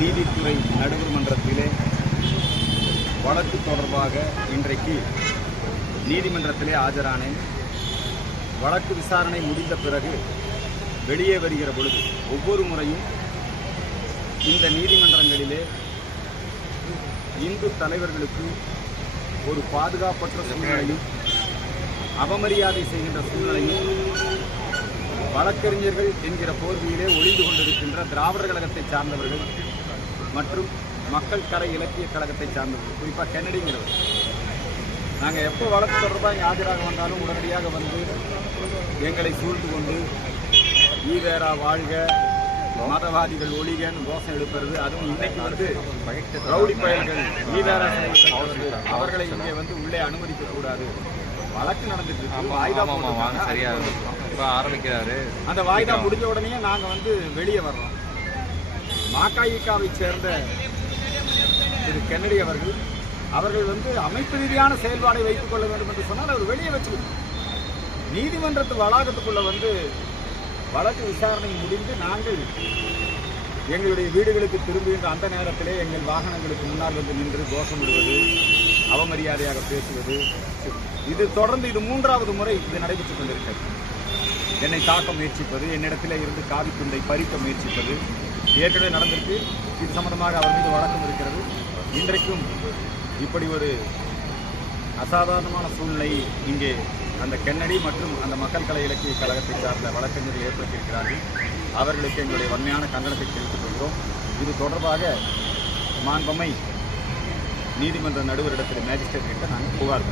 நீதித்துறை நடுவர் மன்றத்திலே வழக்கு தொடர்பாக இன்றைக்கு நீதிமன்றத்திலே ஆஜரானேன். வழக்கு விசாரணை முடிந்த பிறகு வெளியே வருகிற பொழுது ஒவ்வொரு முறையும் இந்த நீதிமன்றங்களிலே இந்து தலைவர்களுக்கு ஒரு பாதுகாப்பற்ற சூழ்நிலையும் அவமரியாதை செய்கின்ற சூழ்நிலையும் வழக்கறிஞர்கள் என்கிற போர்வையிலே ஒளிந்து கொண்டிருக்கின்ற திராவிடர் கழகத்தை சார்ந்தவர்கள் மற்றும் மக்கள் கலை இலக்கிய கழகத்தை சார்ந்தவர்கள், குறிப்பாக கென்னடிங்கிறவர், நாங்கள் எப்போ வழக்கு தொடர்பாக இங்கே ஆஜராக வந்தாலும் உடனடியாக வந்து எங்களை சூழ்ந்து கொண்டு ஈவேரா வாழ்க, மதவாதிகள் ஒழிகன்னு கோஷம் எழுப்புறது. அதுவும் இன்னைக்கு வந்து ரவுடி பயல்கள் ஈவேரா அவர்களை இங்கே வந்து உள்ளே அனுமதிக்க கூடாது, வழக்கு நடந்துட்டு இருக்கு, வாய்தா ஆரம்பிக்கிறாரு. அந்த வாய்தா முடிஞ்ச உடனே நாங்கள் வந்து வெளியே வர்றோம். மகஇகாவை சேர்ந்த திரு கென்னடி அவர்கள் வந்து அமைப்பு ரீதியான செயல்பாடை வைத்துக் கொள்ள வேண்டும் என்று சொன்னால் அவர் வெளியே வச்சுக்கணும். நீதிமன்றத்து வளாகத்துக்குள்ள வந்து வழக்கு விசாரணை முடிந்து நாங்கள் எங்களுடைய வீடுகளுக்கு திரும்புகின்ற அந்த நேரத்திலே எங்கள் வாகனங்களுக்கு முன்னால் வந்து நின்று கோஷமிடுவது, அவமரியாதையாக பேசுவது, இது தொடர்ந்து இது 3வது முறை இது நடைபெற்றுக் கொண்டிருக்கிறது. என்னை தாக்க முயற்சிப்பது, என்னிடத்திலே இருந்து காவித்துண்டை பறிக்க முயற்சிப்பது ஏற்கனவே நடந்திருக்கு. இது சம்பந்தமாக அவர் மீது வழக்கம் இருக்கிறது. இன்றைக்கும் இப்படி ஒரு அசாதாரணமான சூழ்நிலை இங்கே அந்த கென்னடி மற்றும் அந்த மக்கள் கலை இலக்கிய கழகத்தை சார்ந்த வழக்கறிஞர்கள் ஏற்படுத்தியிருக்கிறார்கள். அவர்களுக்கு எங்களுடைய வன்மையான கண்டனத்தை தெரிவித்துக் கொள்கிறோம். இது தொடர்பாக மாண்பமை நீதிமன்ற நடுவரிடத்தில் மேஜிஸ்ட்ரேட் கிட்ட நாங்கள் புகார்